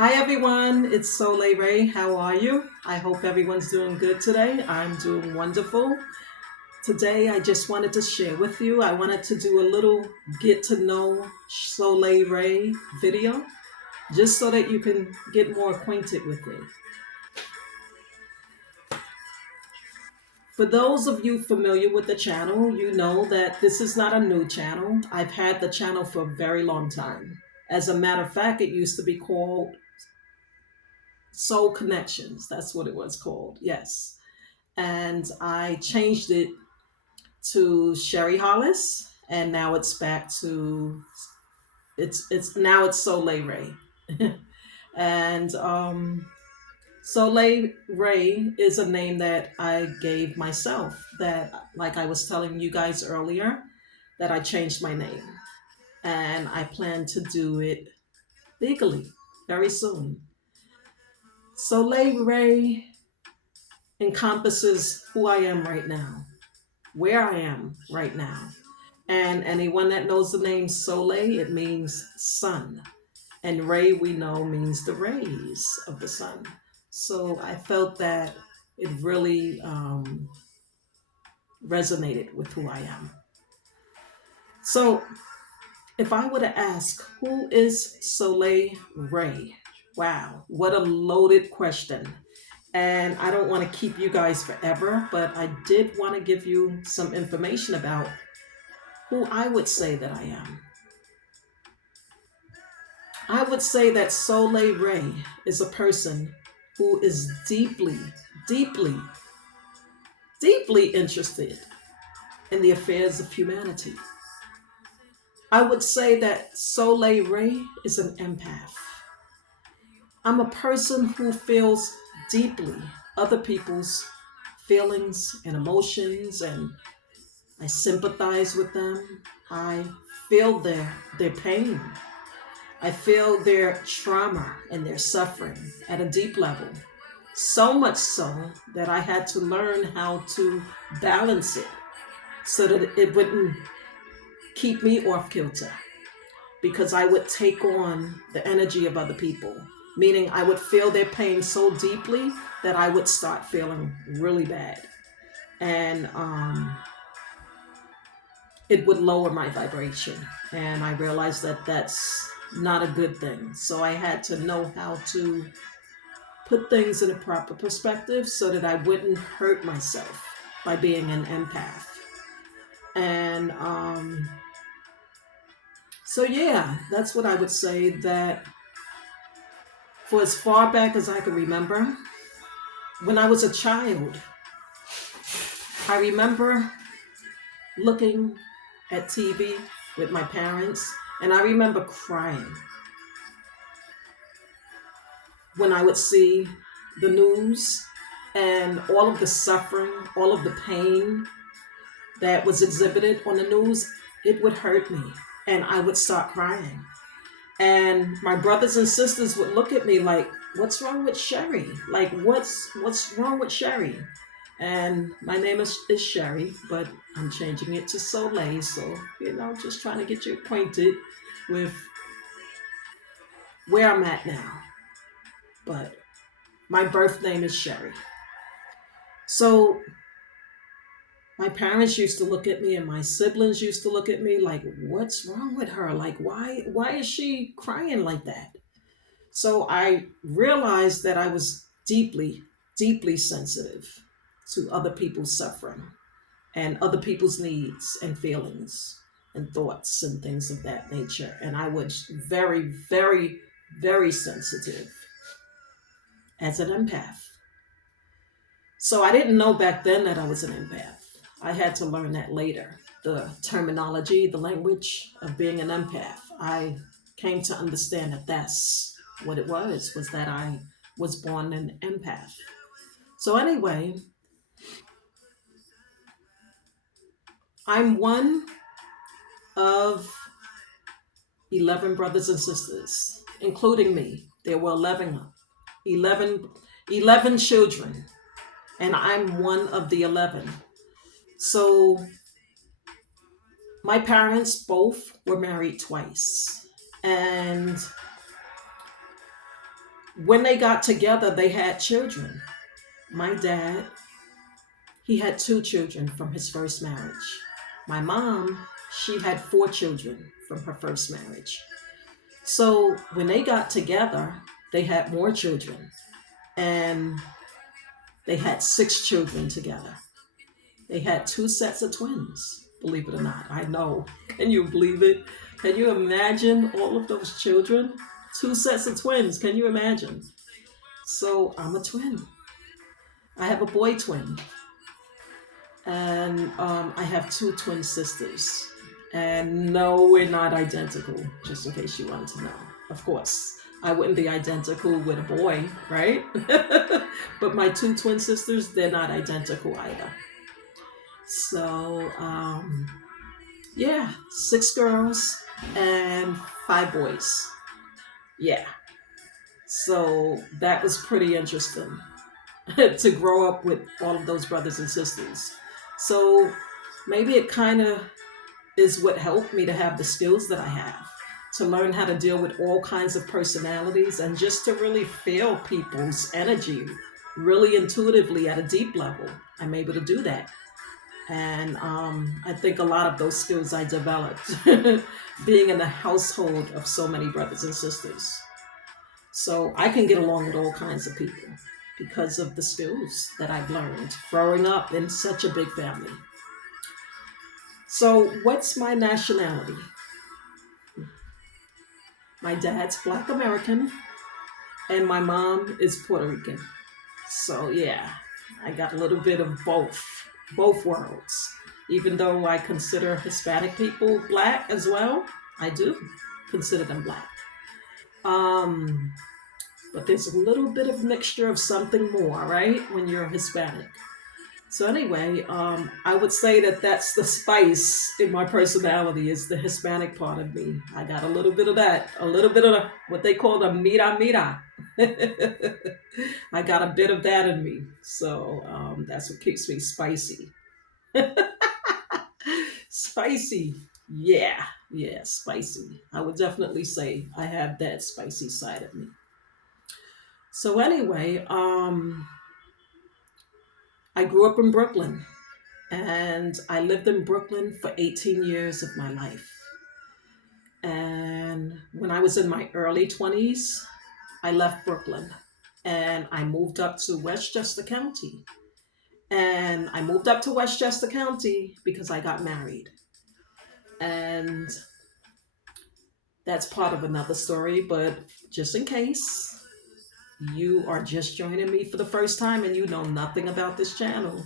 Hi everyone, it's Soleye Raye. How are you? I hope everyone's doing good today. I'm doing wonderful. Today I just wanted to share with you. I wanted to do a little get to know Soleye Raye video just so that you can get more acquainted with me. For those of you familiar with the channel, you know that this is not a new channel. I've had the channel for a very long time. As a matter of fact, it used to be called Soul Connections. That's what it was called. Yes. And I changed it to Sherry Hollis, and now it's back to it's now it's Soleye Raye. and Soleye Raye is a name that I gave myself. That, like I was telling you guys earlier, that I changed my name, and I plan to do it legally very soon. Soleye Raye encompasses who I am right now, where I am right now. And anyone that knows the name Soleil, it means sun. And Ray, we know, means the rays of the sun. So I felt that it really resonated with who I am. So if I were to ask, who is Soleye Raye? Wow, what a loaded question. And I don't want to keep you guys forever, but I did want to give you some information about who I would say that I am. I would say that Soleye Raye is a person who is deeply, deeply, deeply interested in the affairs of humanity. I would say that Soleye Raye is an empath. I'm a person who feels deeply other people's feelings and emotions, and I sympathize with them. I feel their pain. I feel their trauma and their suffering at a deep level. So much so that I had to learn how to balance it so that it wouldn't keep me off kilter, because I would take on the energy of other people, meaning I would feel their pain so deeply that I would start feeling really bad. And it would lower my vibration. And I realized that that's not a good thing. So I had to know how to put things in a proper perspective so that I wouldn't hurt myself by being an empath. And so, yeah, that's what I would say, that for as far back as I can remember, when I was a child, I remember looking at TV with my parents, and I remember crying when I would see the news and all of the suffering, all of the pain that was exhibited on the news. It would hurt me, and I would start crying. And my brothers and sisters would look at me like, "What's wrong with Sherry? Like, what's wrong with Sherry?" And my name is Sherry, but I'm changing it to Soleil. So, just trying to get you acquainted with where I'm at now. But my birth name is Sherry. So my parents used to look at me, and my siblings used to look at me like, "What's wrong with her? Like, why is she crying like that?" So I realized that I was deeply, deeply sensitive to other people's suffering and other people's needs and feelings and thoughts and things of that nature. And I was very, very, very sensitive as an empath. So I didn't know back then that I was an empath. I had to learn that later. The terminology, the language of being an empath. I came to understand that that's what it was that I was born an empath. So anyway, I'm one of 11 brothers and sisters, including me. There were 11, 11 children, and I'm one of the 11. So my parents both were married twice. And When they got together, they had children. My dad, he had two children from his first marriage. My mom, she had four children from her first marriage. So when they got together, they had more children, and they had six children together. They had two sets of twins, believe it or not. I know. Can you believe it? Can you imagine all of those children? Two sets of twins. Can you imagine? So I'm a twin. I have a boy twin, and I have two twin sisters. And no, we're not identical, just in case you wanted to know. Of course, I wouldn't be identical with a boy, right? But my two twin sisters, they're not identical either. So, yeah, six girls and five boys. Yeah. So that was pretty interesting to grow up with all of those brothers and sisters. So maybe it kind of is what helped me to have the skills that I have, to learn how to deal with all kinds of personalities and just to really feel people's energy really intuitively at a deep level. I'm able to do that. And I think a lot of those skills I developed being in a household of so many brothers and sisters. So I can get along with all kinds of people because of the skills that I've learned growing up in such a big family. So, what's my nationality? My dad's Black American and my mom is Puerto Rican. So, yeah, I got a little bit of both worlds. Even though I consider Hispanic people Black as well, I do consider them Black. Um, but there's a little bit of mixture of something more, right? When you're Hispanic. So anyway, I would say that that's the spice in my personality is the Hispanic part of me. I got a little bit of that, a little bit of what they call the mira mira. I got a bit of that in me. So that's what keeps me spicy. Spicy. Yeah, yeah, spicy. I would definitely say I have that spicy side of me. So anyway, I grew up in Brooklyn and I lived in Brooklyn for 18 years of my life. And when I was in my early 20s, I left Brooklyn and I moved up to Westchester County. And I moved up to Westchester County because I got married. And that's part of another story, but just in case you are just joining me for the first time and you know nothing about this channel,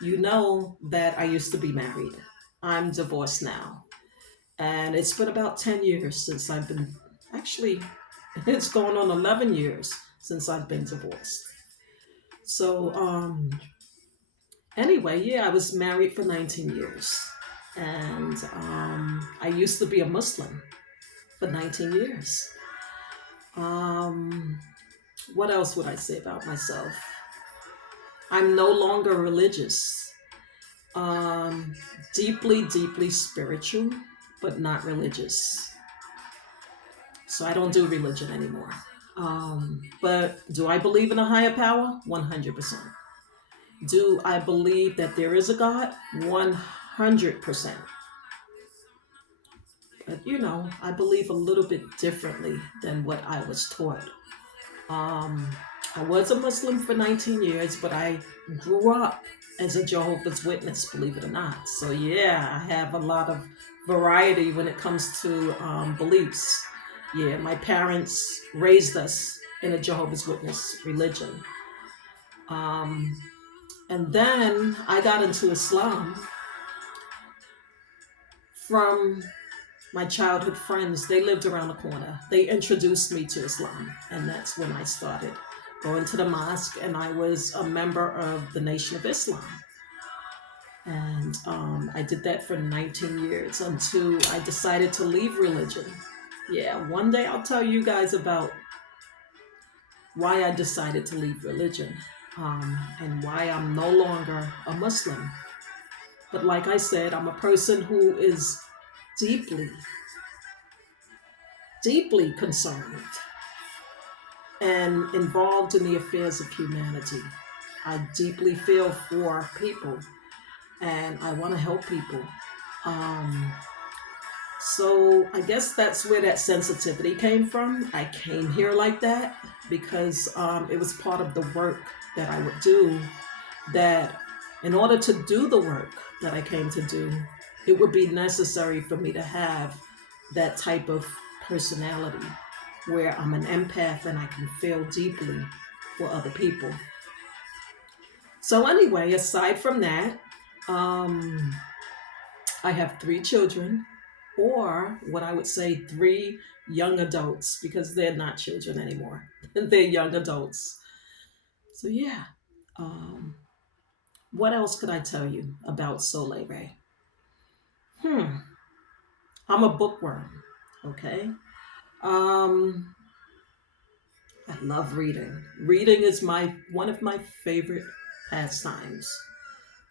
you know that I used to be married. I'm divorced now. And it's been about 10 years since I've been, actually, it's going on 11 years since I've been divorced. So, anyway, yeah, I was married for 19 years. And I used to be a Muslim for 19 years. Um, what else would I say about myself? I'm no longer religious. Um, deeply, deeply spiritual, but not religious. So I don't do religion anymore. But do I believe in a higher power? 100%. Do I believe that there is a God? 100%. But I believe a little bit differently than what I was taught. Um, I was a Muslim for 19 years, but I grew up as a Jehovah's Witness, believe it or not. So yeah, I have a lot of variety when it comes to beliefs. Yeah, my parents raised us in a Jehovah's Witness religion. Um, and then I got into Islam from my childhood friends. They lived around the corner. They introduced me to Islam, and that's when I started going to the mosque, and I was a member of the Nation of Islam. And I did that for 19 years until I decided to leave religion. Yeah, one day I'll tell you guys about why I decided to leave religion, and why I'm no longer a Muslim. But like I said, I'm a person who is deeply, deeply concerned and involved in the affairs of humanity. I deeply feel for people and I want to help people. Um, so I guess that's where that sensitivity came from. I came here like that because it was part of the work that I would do. That in order to do the work that I came to do, it would be necessary for me to have that type of personality where I'm an empath and I can feel deeply for other people. So, anyway, aside from that, um, I have three children, or what I would say, three young adults, because they're not children anymore. They're young adults. So, yeah. Um, what else could I tell you about Soleye Raye? Hmm. I'm a bookworm. Okay. Um, I love reading. Reading is my one of my favorite pastimes.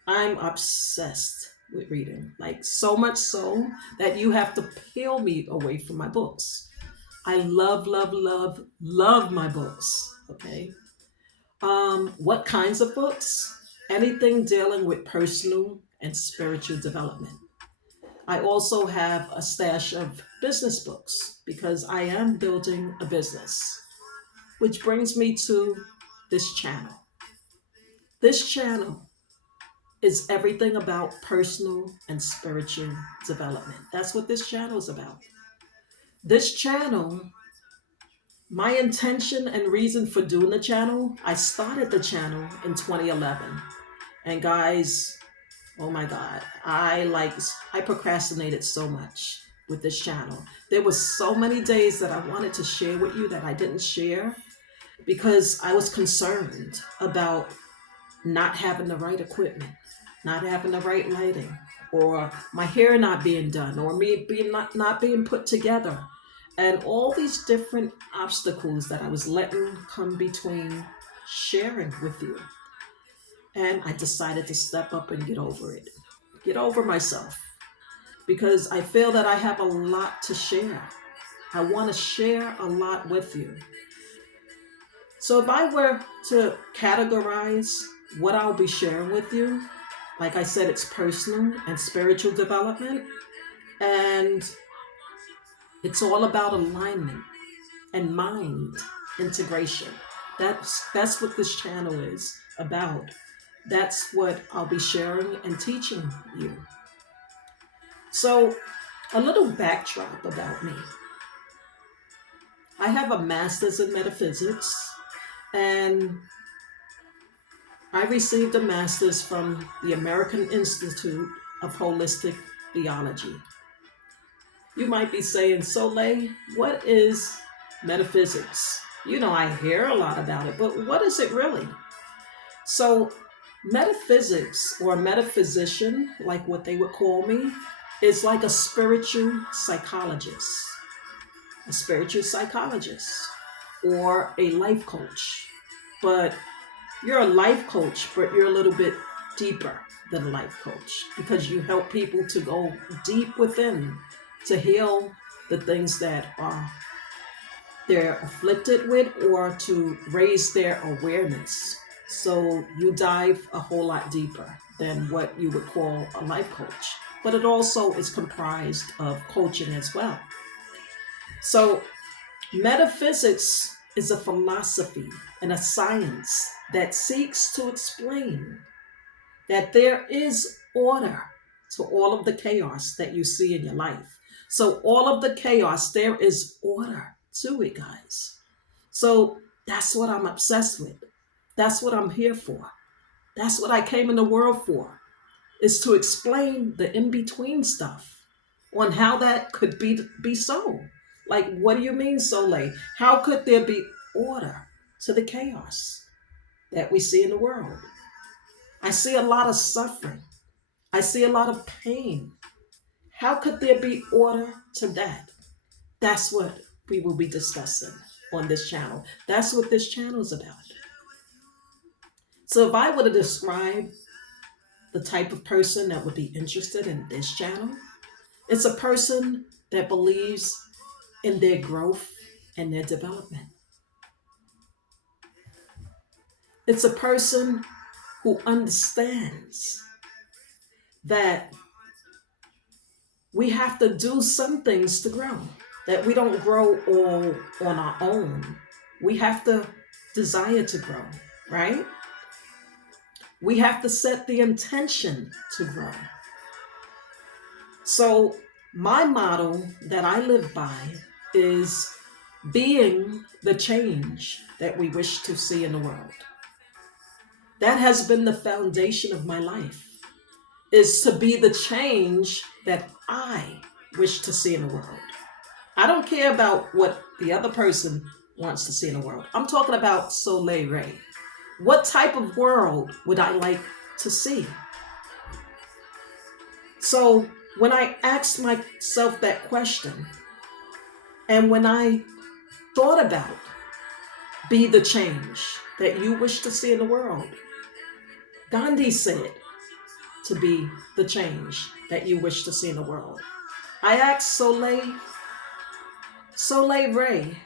I'm obsessed with reading, like so much so that you have to peel me away from my books. I love, love, love, love my books. Okay. What kinds of books? Anything dealing with personal and spiritual development. I also have a stash of business books because I am building a business, which brings me to this channel. This channel is everything about personal and spiritual development. That's what this channel is about. This channel, my intention and reason for doing the channel, I started the channel in 2011. And guys, oh my God, I procrastinated so much with this channel. There was so many days that I wanted to share with you that I didn't share because I was concerned about not having the right equipment, not having the right lighting, or my hair not being done, or me being not being put together. And all these different obstacles that I was letting come between sharing with you. And I decided to step up and get over it, get over myself, because I feel that I have a lot to share. I want to share a lot with you. So if I were to categorize what I'll be sharing with you, like I said, it's personal and spiritual development, and it's all about alignment and mind integration. That's what this channel is about. That's what I'll be sharing and teaching you. So, a little backdrop about me. I have a master's in metaphysics, and I received a master's from the American Institute of Holistic Theology. You might be saying, Soleye, what is metaphysics? You know, I hear a lot about it, but what is it really? So, metaphysics or metaphysician, like what they would call me, is like a spiritual psychologist, or a life coach. But you're a life coach, but you're a little bit deeper than a life coach because you help people to go deep within to heal the things that are they're afflicted with or to raise their awareness. So you dive a whole lot deeper than what you would call a life coach. But it also is comprised of coaching as well. So metaphysics is a philosophy and a science that seeks to explain that there is order to all of the chaos that you see in your life. So, all of the chaos, there is order to it, guys. So, that's what I'm obsessed with. That's what I'm here for. That's what I came in the world for, is to explain the in between stuff on how that could be so. Like, what do you mean, Soleil? How could there be order to the chaos that we see in the world? I see a lot of suffering. I see a lot of pain. How could there be order to that? That's what we will be discussing on this channel. That's what this channel is about. So if I were to describe the type of person that would be interested in this channel, it's a person that believes in their growth and their development. It's a person who understands that we have to do some things to grow, that we don't grow all on our own. We have to desire to grow, right? We have to set the intention to grow. So, my motto that I live by is being the change that we wish to see in the world. That has been the foundation of my life, is to be the change that I wish to see in the world. I don't care about what the other person wants to see in the world. I'm talking about Soleye Raye. What type of world would I like to see? So when I asked myself that question, and when I thought about be the change that you wish to see in the world, Gandhi said to be the change that you wish to see in the world. I asked Soleye Raye,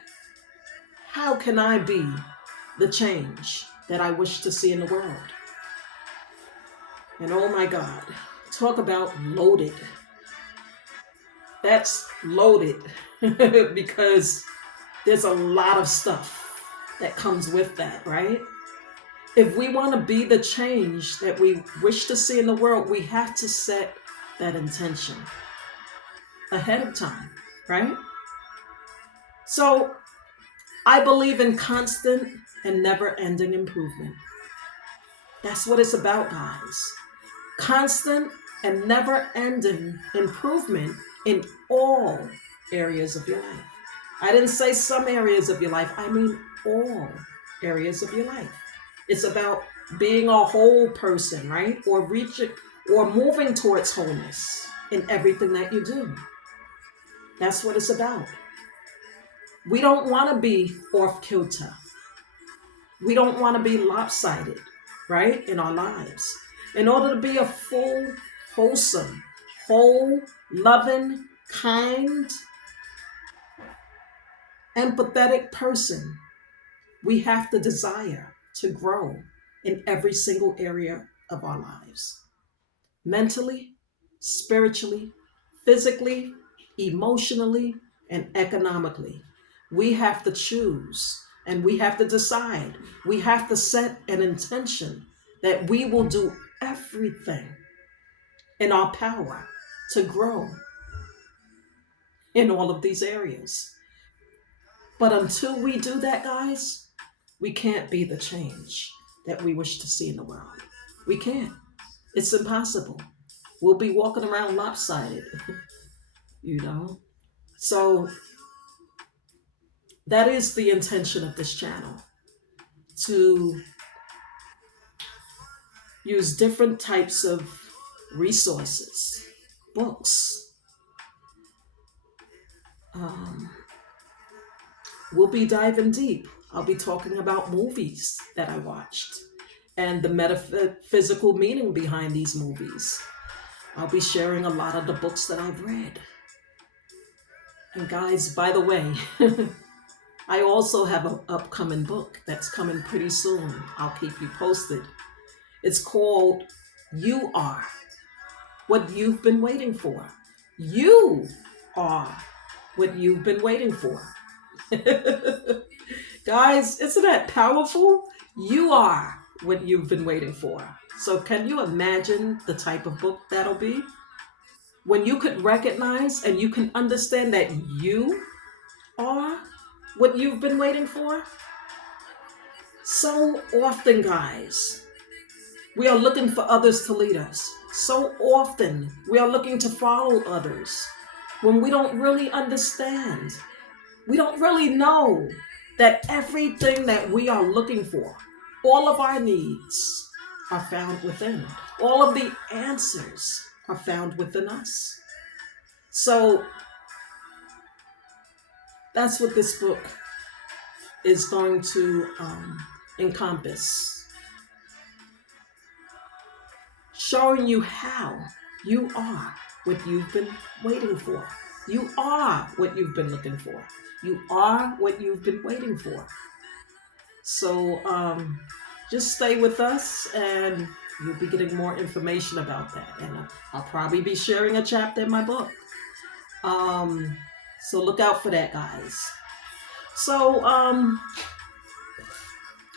how can I be the change that I wish to see in the world? And oh my God, talk about loaded. That's loaded because there's a lot of stuff that comes with that, right? If we want to be the change that we wish to see in the world, we have to set that intention ahead of time, right? So I believe in constant and never-ending improvement. That's what it's about, guys. Constant and never-ending improvement in all areas of your life. I didn't say some areas of your life. I mean all areas of your life. It's about being a whole person, right? Or reaching or moving towards wholeness in everything that you do. That's what it's about. We don't want to be off kilter. We don't want to be lopsided, right, in our lives. In order to be a full, wholesome, whole, loving, kind, empathetic person, we have to desire to grow in every single area of our lives. Mentally, spiritually, physically, emotionally, and economically. We have to choose and we have to decide. We have to set an intention that we will do everything in our power to grow in all of these areas. But until we do that, guys, we can't be the change that we wish to see in the world. We can't. It's impossible. We'll be walking around lopsided, you know? So that is the intention of this channel, to use different types of resources, books. We'll be diving deep. I'll be talking about movies that I watched and the metaphysical meaning behind these movies. I'll be sharing a lot of the books that I've read. And guys, by the way, I also have an upcoming book that's coming pretty soon. I'll keep you posted. It's called You Are What You've Been Waiting For. You are what you've been waiting for. Guys, isn't that powerful? You are what you've been waiting for. So can you imagine the type of book that'll be? When you could recognize and you can understand that you are what you've been waiting for. So often, guys, we are looking for others to lead us. So often, we are looking to follow others when we don't really understand. We don't really know that everything that we are looking for, all of our needs are found within. All of the answers are found within us. So that's what this book is going to encompass. Showing you how you are what you've been waiting for. You are what you've been looking for. You are what you've been waiting for. So just stay with us and you'll be getting more information about that. And I'll probably be sharing a chapter in my book. Um, so look out for that, guys. So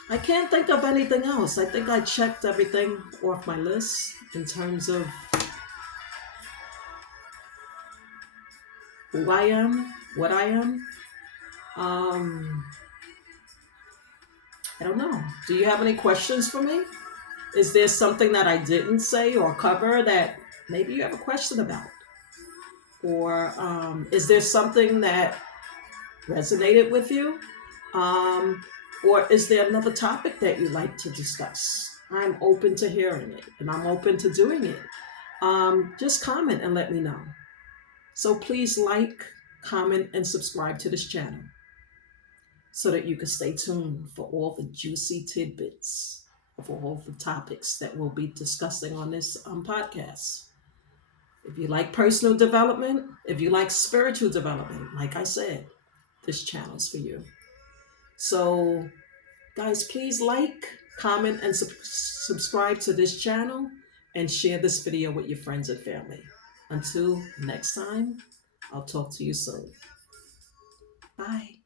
I can't think of anything else. I think I checked everything off my list in terms of who I am, what I am. Um, I don't know. Do you have any questions for me? Is there something that I didn't say or cover that maybe you have a question about? Or is there something that resonated with you? Um, or is there another topic that you'd like to discuss? I'm open to hearing it and I'm open to doing it. Just comment and let me know. So please like, comment, and subscribe to this channel so that you can stay tuned for all the juicy tidbits of all the topics that we'll be discussing on this podcast. If you like personal development, if you like spiritual development, like I said, this channel is for you. So, guys, please like, comment, and subscribe to this channel and share this video with your friends and family. Until next time, I'll talk to you soon. Bye.